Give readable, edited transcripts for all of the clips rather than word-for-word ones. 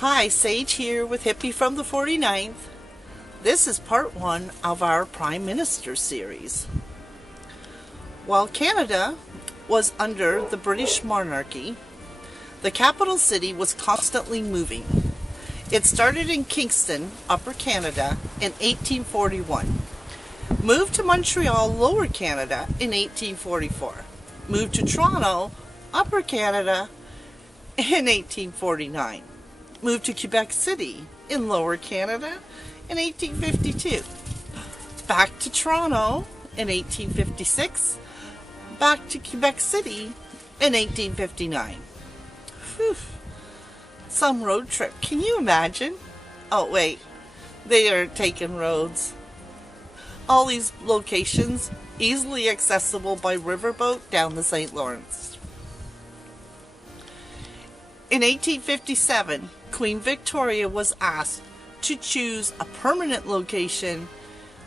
Hi, Sage here with Hippie from the 49th. This is part one of our Prime Minister series. While Canada was under the British monarchy, the capital city was constantly moving. It started in Kingston, Upper Canada, in 1841. Moved to Montreal, Lower Canada, in 1844. Moved to Toronto, Upper Canada, in 1849. Moved to Quebec City in Lower Canada in 1852. Back to Toronto in 1856. Back to Quebec City in 1859. Whew. Some road trip. Can you imagine? Oh, wait. They are taking roads. All these locations easily accessible by riverboat down the St. Lawrence. In 1857, Queen Victoria was asked to choose a permanent location,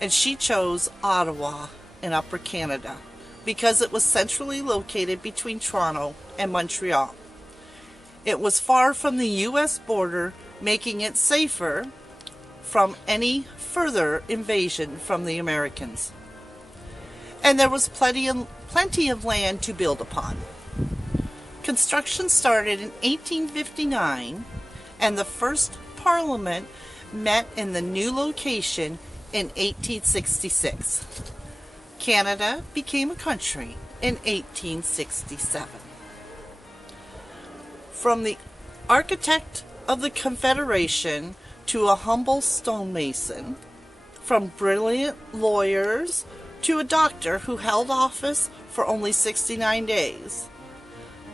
and she chose Ottawa in Upper Canada because it was centrally located between Toronto and Montreal. It was far from the U.S. border, making it safer from any further invasion from the Americans. And there was plenty of land to build upon. Construction started in 1859, and the first Parliament met in the new location in 1866. Canada became a country in 1867. From the architect of the Confederation to a humble stonemason, from brilliant lawyers to a doctor who held office for only 69 days,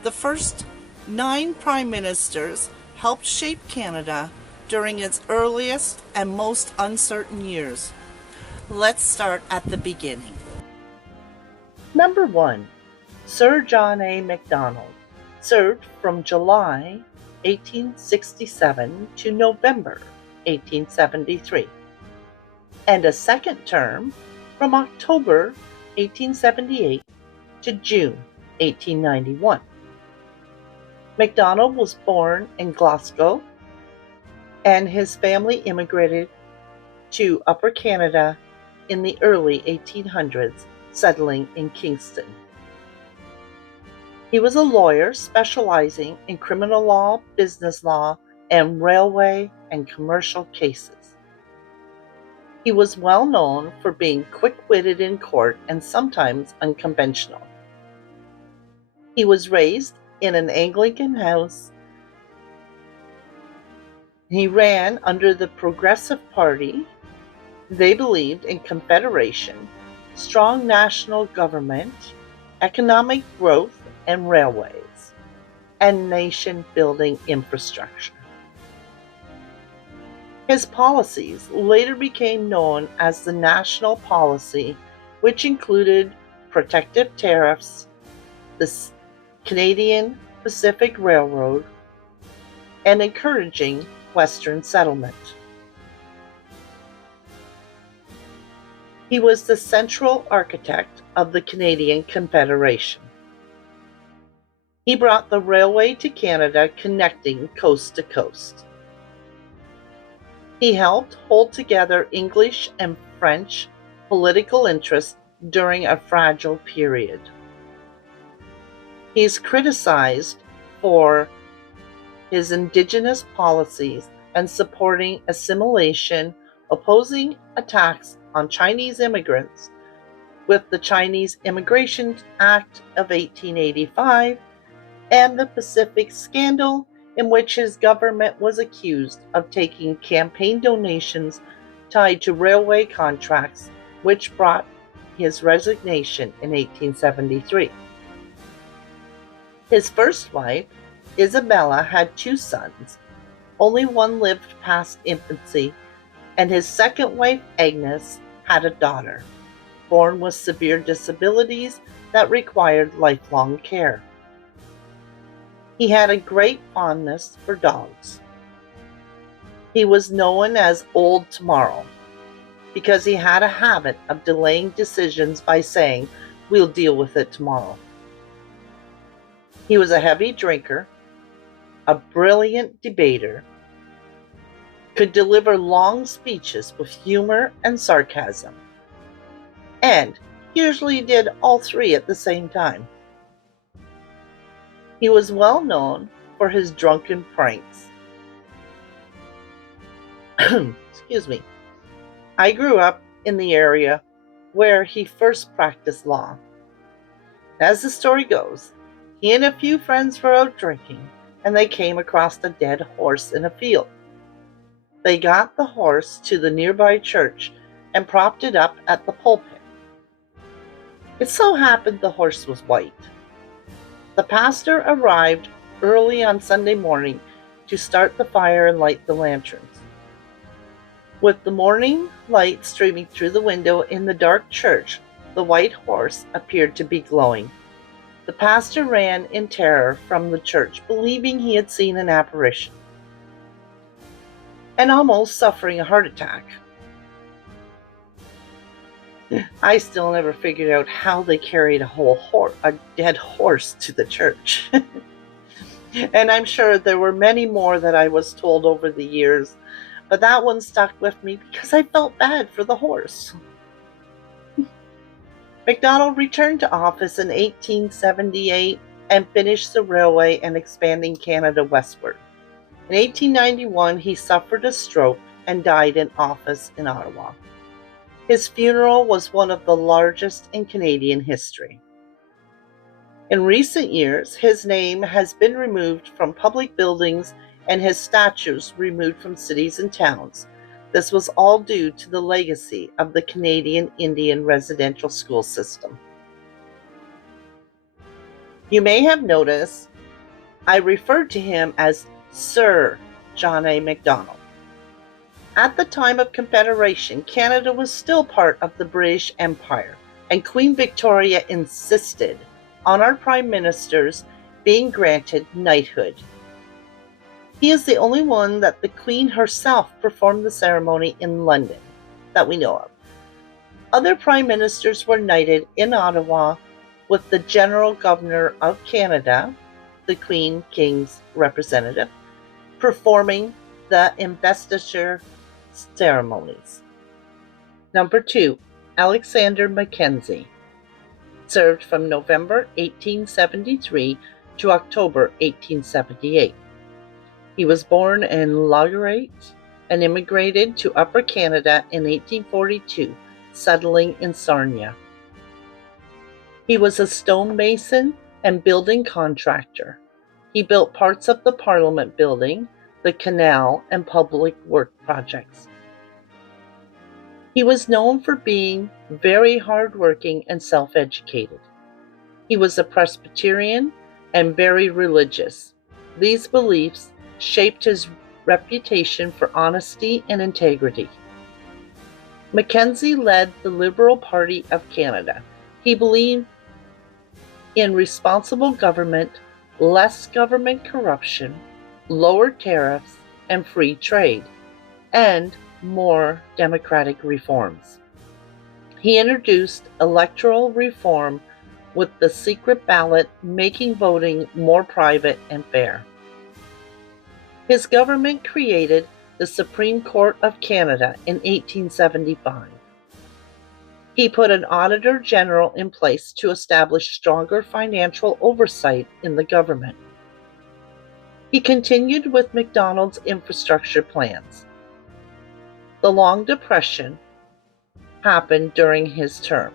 the first 9 prime ministers helped shape Canada during its earliest and most uncertain years. Let's start at the beginning. Number 1. Sir John A. Macdonald served from July 1867 to November 1873, and a second term from October 1878 to June 1891. Macdonald was born in Glasgow, and his family immigrated to Upper Canada in the early 1800s, settling in Kingston. He was a lawyer specializing in criminal law, business law, and railway and commercial cases. He was well known for being quick-witted in court and sometimes unconventional. He was raised in an Anglican house. He ran under the Progressive Party. They believed in Confederation, strong national government, economic growth and railways, and nation-building infrastructure. His policies later became known as the National Policy, which included protective tariffs, the Canadian Pacific Railroad, and encouraging Western settlement. He was the central architect of the Canadian Confederation. He brought the railway to Canada, connecting coast to coast. He helped hold together English and French political interests during a fragile period. He is criticized for his indigenous policies and supporting assimilation, opposing attacks on Chinese immigrants with the Chinese Immigration Act of 1885 and the Pacific Scandal, in which his government was accused of taking campaign donations tied to railway contracts, which brought his resignation in 1873. His first wife, Isabella, had 2 sons. Only one lived past infancy, and his second wife, Agnes, had a daughter, born with severe disabilities that required lifelong care. He had a great fondness for dogs. He was known as Old Tomorrow because he had a habit of delaying decisions by saying, "We'll deal with it tomorrow." He was a heavy drinker, a brilliant debater, could deliver long speeches with humor and sarcasm, and usually did all three at the same time. He was well known for his drunken pranks. Excuse me. I grew up in the area where he first practiced law. As the story goes, he and a few friends were out drinking, and they came across a dead horse in a field. They got the horse to the nearby church and propped it up at the pulpit. It so happened the horse was white. The pastor arrived early on Sunday morning to start the fire and light the lanterns. With the morning light streaming through the window in the dark church, the white horse appeared to be glowing. The pastor ran in terror from the church, believing he had seen an apparition, and almost suffering a heart attack. I still never figured out how they carried a dead horse to the church. And I'm sure there were many more that I was told over the years, but that one stuck with me because I felt bad for the horse. MacDonald returned to office in 1878 and finished the railway and expanding Canada westward. In 1891, he suffered a stroke and died in office in Ottawa. His funeral was one of the largest in Canadian history. In recent years, his name has been removed from public buildings and his statues removed from cities and towns. This was all due to the legacy of the Canadian Indian residential school system. You may have noticed I referred to him as Sir John A. Macdonald. At the time of Confederation, Canada was still part of the British Empire, and Queen Victoria insisted on our Prime Ministers being granted knighthood. He is the only one that the Queen herself performed the ceremony in London that we know of. Other Prime Ministers were knighted in Ottawa, with the General Governor of Canada, the Queen King's representative, performing the investiture ceremonies. Number 2, Alexander Mackenzie, served from November 1873 to October 1878. He was born in Laguerite and immigrated to Upper Canada in 1842, settling in Sarnia. He was a stonemason and building contractor. He built parts of the Parliament building, the canal, and public work projects. He was known for being very hardworking and self-educated. He was a Presbyterian and very religious. These beliefs shaped his reputation for honesty and integrity. Mackenzie led the Liberal Party of Canada. He believed in responsible government, less government corruption, lower tariffs and free trade, and more democratic reforms. He introduced electoral reform with the secret ballot, making voting more private and fair. His government created the Supreme Court of Canada in 1875. He put an Auditor General in place to establish stronger financial oversight in the government. He continued with Macdonald's infrastructure plans. The Long Depression happened during his term.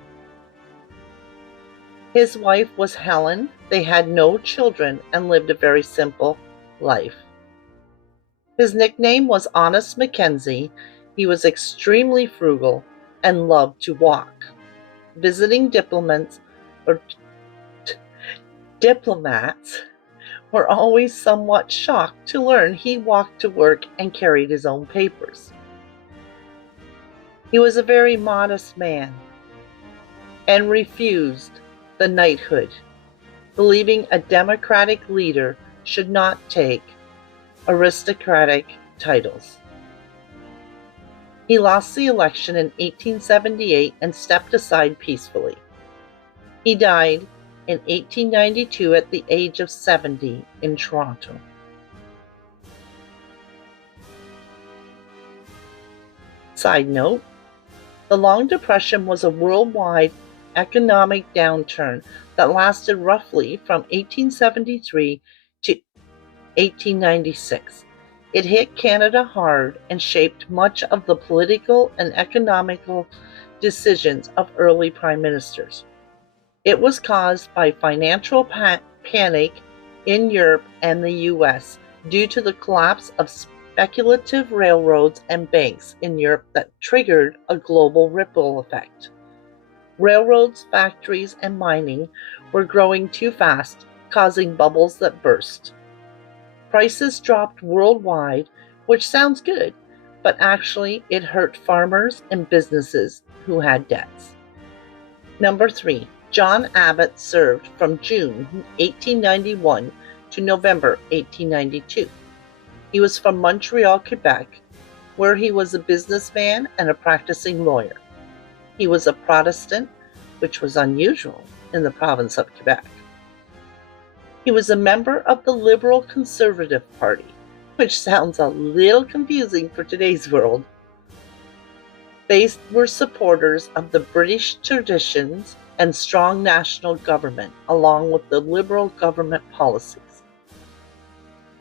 His wife was Helen. They had no children and lived a very simple life. His nickname was Honest Mackenzie. He was extremely frugal and loved to walk. Visiting diplomats were always somewhat shocked to learn he walked to work and carried his own papers. He was a very modest man and refused the knighthood, believing a democratic leader should not take aristocratic titles. He lost the election in 1878 and stepped aside peacefully. He died in 1892 at the age of 70 in Toronto. Side note, the Long Depression was a worldwide economic downturn that lasted roughly from 1873 to 1896. It hit Canada hard and shaped much of the political and economical decisions of early prime ministers. It was caused by financial panic in Europe and the US due to the collapse of speculative railroads and banks in Europe that triggered a global ripple effect. Railroads, factories, and mining were growing too fast, causing bubbles that burst. Prices dropped worldwide, which sounds good, but actually it hurt farmers and businesses who had debts. Number 3. John Abbott served from June 1891 to November 1892. He was from Montreal, Quebec, where he was a businessman and a practicing lawyer. He was a Protestant, which was unusual in the province of Quebec. He was a member of the Liberal Conservative Party, which sounds a little confusing for today's world. They were supporters of the British traditions and strong national government, along with the liberal government policies.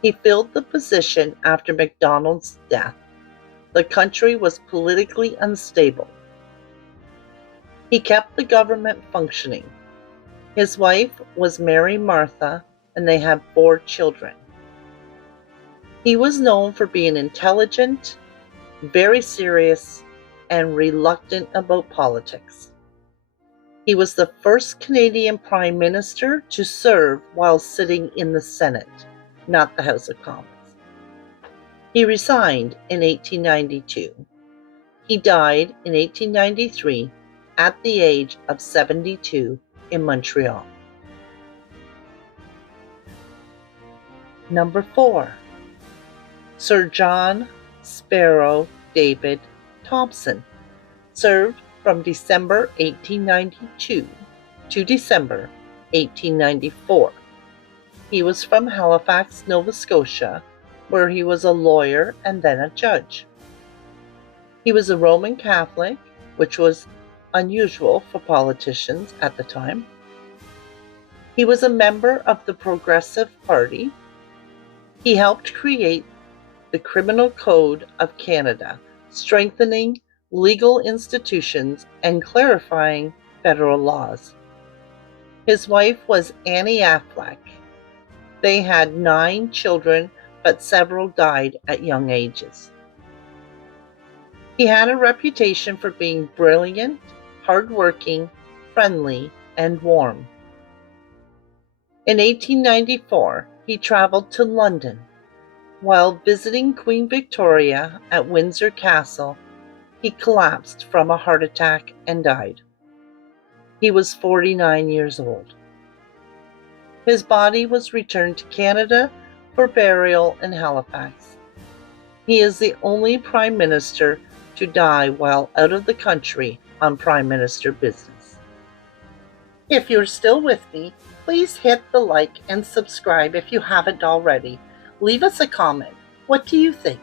He filled the position after Macdonald's death. The country was politically unstable. He kept the government functioning. His wife was Mary Martha, and they had 4 children. He was known for being intelligent, very serious, and reluctant about politics. He was the first Canadian Prime Minister to serve while sitting in the Senate, not the House of Commons. He resigned in 1892. He died in 1893 at the age of 72 in Montreal. Number 4. Sir John Sparrow David Thompson served from December 1892 to December 1894. He was from Halifax, Nova Scotia, where he was a lawyer and then a judge. He was a Roman Catholic, which was unusual for politicians at the time. He was a member of the Progressive Party. He helped create the Criminal Code of Canada, strengthening legal institutions and clarifying federal laws. His wife was Annie Affleck. They had 9 children, but several died at young ages. He had a reputation for being brilliant, hardworking, friendly, and warm. In 1894, he traveled to London. While visiting Queen Victoria at Windsor Castle, he collapsed from a heart attack and died. He was 49 years old. His body was returned to Canada for burial in Halifax. He is the only Prime Minister to die while out of the country on Prime Minister business. If you're still with me, please hit the like and subscribe if you haven't already. Leave us a comment. What do you think?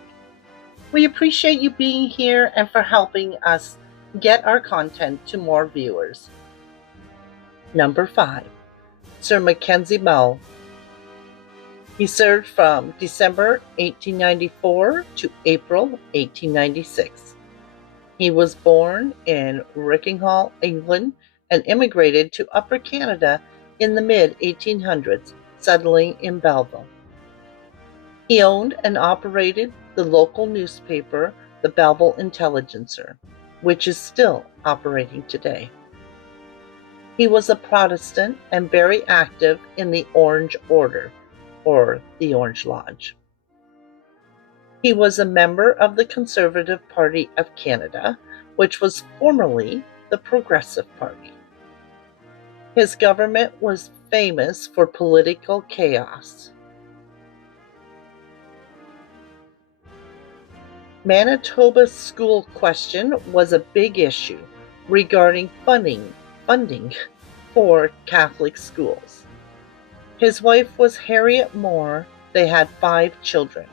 We appreciate you being here and for helping us get our content to more viewers. Number 5. Sir Mackenzie Bell. He served from December 1894 to April 1896. He was born in Rickinghall, England, and immigrated to Upper Canada in the mid-1800s, settling in Belleville. He owned and operated the local newspaper, the Belleville Intelligencer, which is still operating today. He was a Protestant and very active in the Orange Order, or the Orange Lodge. He was a member of the Conservative Party of Canada, which was formerly the Progressive Party. His government was famous for political chaos. Manitoba's school question was a big issue regarding funding for Catholic schools. His wife was Harriet Moore. They had 5 children.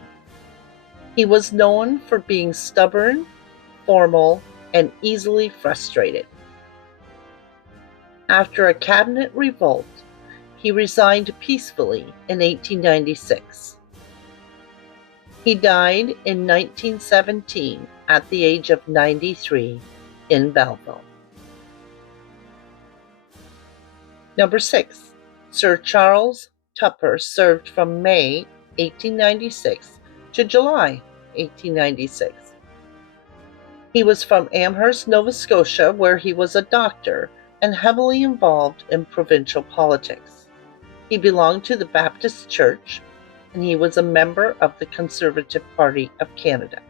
He was known for being stubborn, formal, and easily frustrated. After a cabinet revolt, he resigned peacefully in 1896. He died in 1917 at the age of 93 in Belleville. Number 6. Sir Charles Tupper served from May 1896 to July 1896. He was from Amherst, Nova Scotia, where he was a doctor and heavily involved in provincial politics. He belonged to the Baptist Church, and he was a member of the Conservative Party of Canada.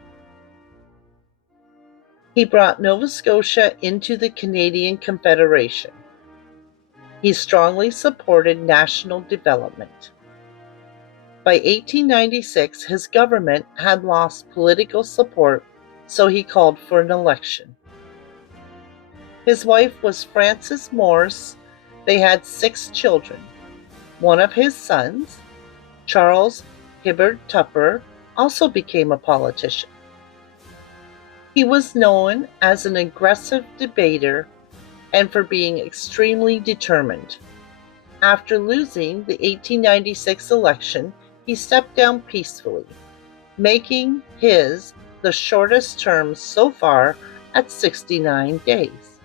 He brought Nova Scotia into the Canadian Confederation. He strongly supported national development. By 1896, his government had lost political support, so he called for an election. His wife was Frances Morse. They had 6 children. One of his sons, Charles Hibbert Tupper, also became a politician. He was known as an aggressive debater and for being extremely determined. After losing the 1896 election, he stepped down peacefully, making his the shortest term so far at 69 days.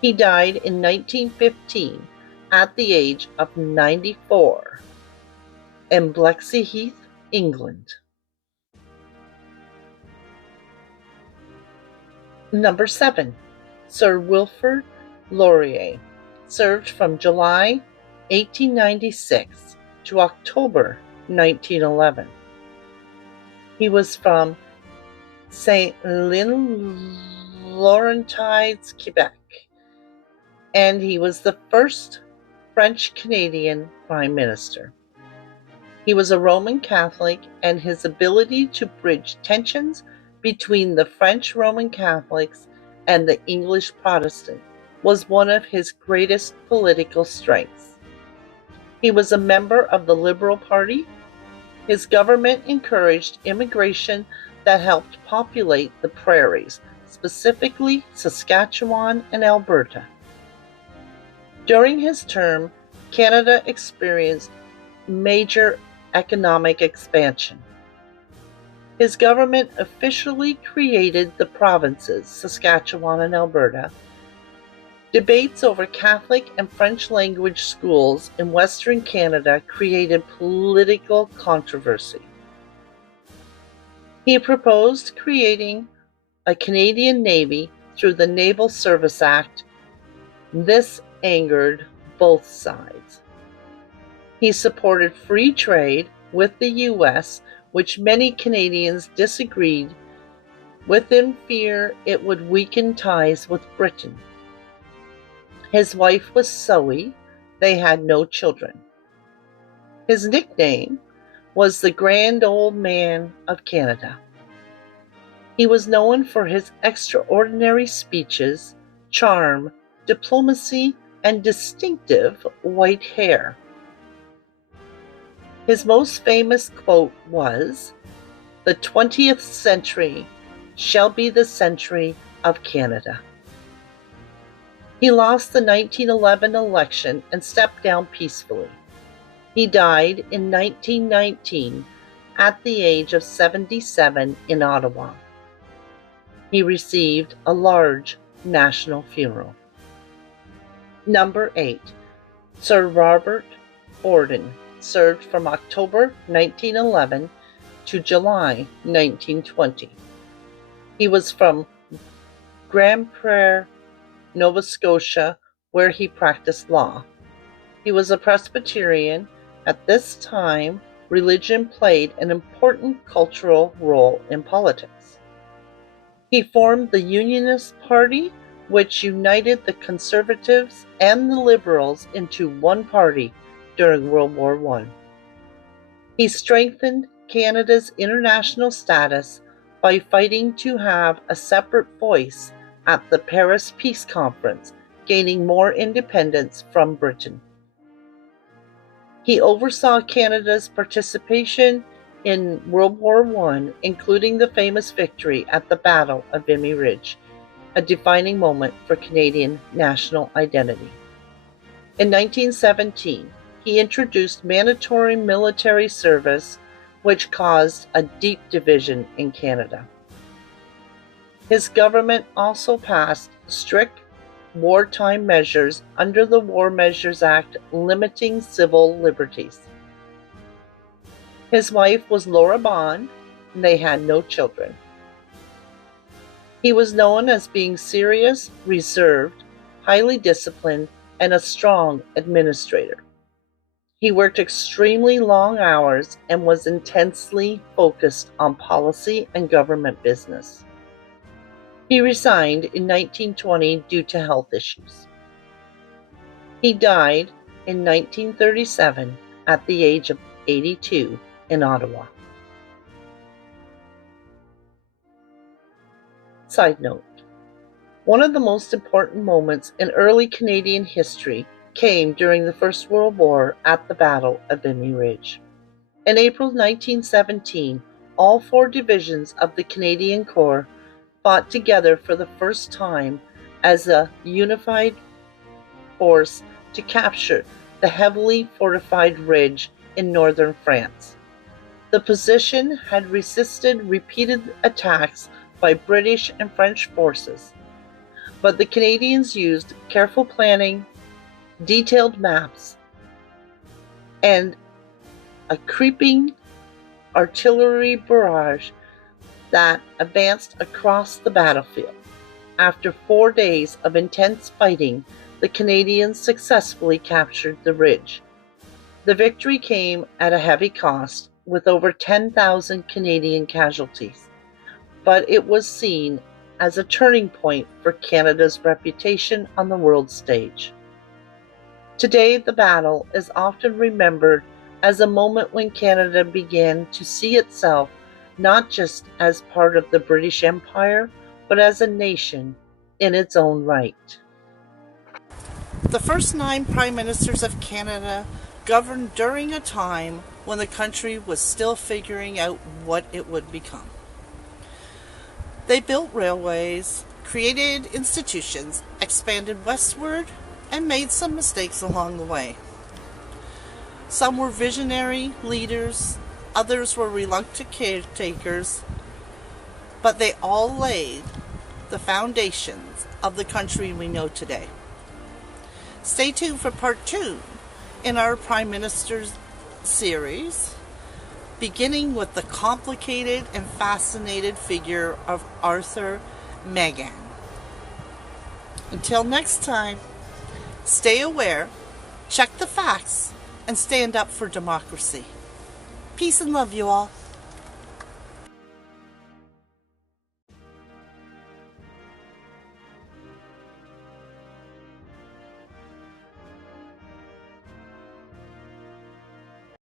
He died in 1915 at the age of 94 in Bexleyheath, England. Number 7. Sir Wilfrid Laurier served from July 1896 to October 1911. He was from St. Laurentides, Quebec, and he was the first French-Canadian Prime Minister. He was a Roman Catholic, and his ability to bridge tensions between the French Roman Catholics and the English Protestants was one of his greatest political strengths. He was a member of the Liberal Party. His government encouraged immigration that helped populate the prairies, specifically Saskatchewan and Alberta. During his term, Canada experienced major economic expansion. His government officially created the provinces Saskatchewan and Alberta. Debates over Catholic and French language schools in Western Canada created political controversy. He proposed creating a Canadian Navy through the Naval Service Act. This angered both sides. He supported free trade with the U.S., which many Canadians disagreed with in fear it would weaken ties with Britain. His wife was Zoe. They had no children. His nickname was the Grand Old Man of Canada. He was known for his extraordinary speeches, charm, diplomacy, and distinctive white hair. His most famous quote was, "The 20th century shall be the century of Canada." He lost the 1911 election and stepped down peacefully. He died in 1919 at the age of 77 in Ottawa. He received a large national funeral. Number 8. Sir Robert Borden served from October 1911 to July 1920. He was from Grand Prairie, Nova Scotia, where he practiced law. He was a Presbyterian. At this time, religion played an important cultural role in politics. He formed the Unionist Party, which united the Conservatives and the Liberals into one party during World War I. He strengthened Canada's international status by fighting to have a separate voice at the Paris Peace Conference, gaining more independence from Britain. He oversaw Canada's participation in World War I, including the famous victory at the Battle of Vimy Ridge, a defining moment for Canadian national identity. In 1917, he introduced mandatory military service, which caused a deep division in Canada. His government also passed strict wartime measures under the War Measures Act limiting civil liberties. His wife was Laura Bond, and they had no children. He was known as being serious, reserved, highly disciplined, and a strong administrator. He worked extremely long hours and was intensely focused on policy and government business. He resigned in 1920 due to health issues. He died in 1937 at the age of 82 in Ottawa. Side note: one of the most important moments in early Canadian history came during the First World War at the Battle of Vimy Ridge. In April 1917, all 4 divisions of the Canadian Corps fought together for the first time as a unified force to capture the heavily fortified ridge in northern France. The position had resisted repeated attacks by British and French forces, but the Canadians used careful planning, detailed maps, and a creeping artillery barrage that advanced across the battlefield. After 4 days of intense fighting, the Canadians successfully captured the ridge. The victory came at a heavy cost, with over 10,000 Canadian casualties, but it was seen as a turning point for Canada's reputation on the world stage. Today, the battle is often remembered as a moment when Canada began to see itself not just as part of the British Empire, but as a nation in its own right. The first 9 Prime Ministers of Canada governed during a time when the country was still figuring out what it would become. They built railways, created institutions, expanded westward, and made some mistakes along the way. Some were visionary leaders, others were reluctant caretakers, but they all laid the foundations of the country we know today. Stay tuned for part 2 in our Prime Minister's series, beginning with the complicated and fascinating figure of Arthur Meighen. Until next time, stay aware, check the facts, and stand up for democracy. Peace and love, you all.